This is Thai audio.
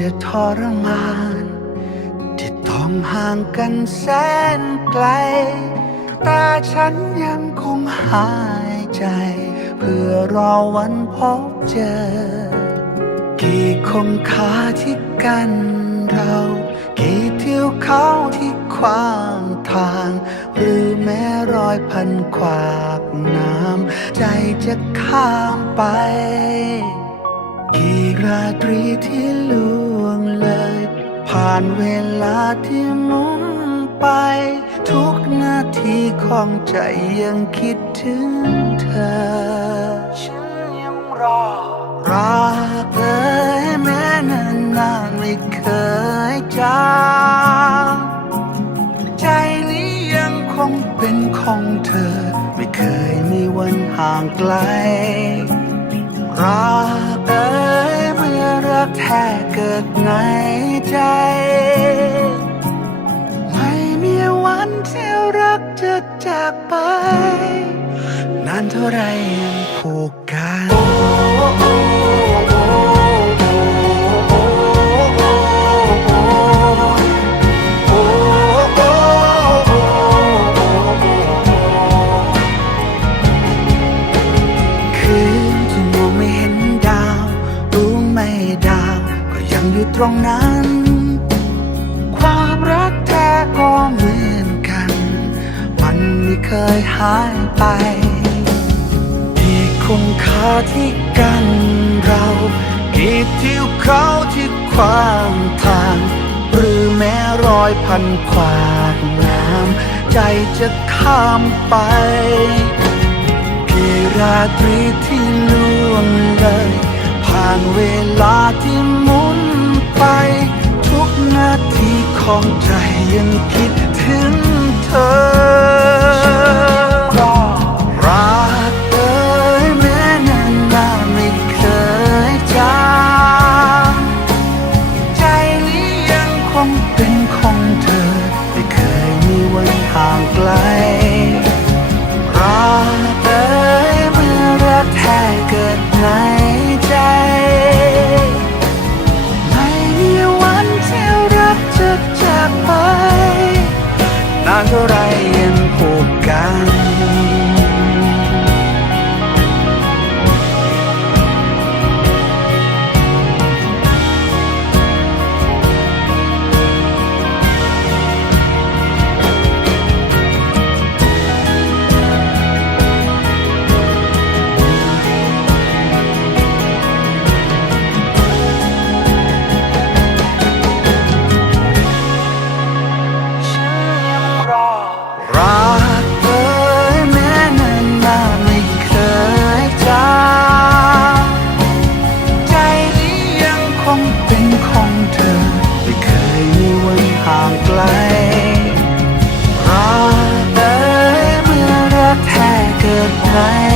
จะทรมาน ที่ต้องห่างกันแสนไกล แต่ฉันยังคงหายใจ เพื่อรอวันพบเจอ กี่คงคาที่กันเรา กี่เที่ยวเขาที่ขวางทาง หรือแม้รอยพันขวากน้ำใจจะข้ามไป กี่ราตรีที่ล่วงเลย ผ่านเวลาที่มุนไป ทุกนาทีของใจยังคิดถึงเธอ ฉันยังรอ รักเอ่ยแม้นานนานไม่เคยจางใจนี้ยังคงเป็นของเธอ ไม่เคยมีวันห่างไกล รักเอ่ยเมื่อรักแท้เกิดในใจ ไม่มีวันที่รักจะจากไป นานเท่าไรยังผูก อยู่ตรงนั้น ความรักแท้ก็เหมือนกัน มันไม่เคยหายไปกี่คงคาที่กันเรากี่ทิวเขาที่ขวางทาง หรือแม้รอยพันขวากน้ำใจจะข้ามไปกี่ราตรีที่ล่วงเลย ผ่านเวลาที่ ห่ night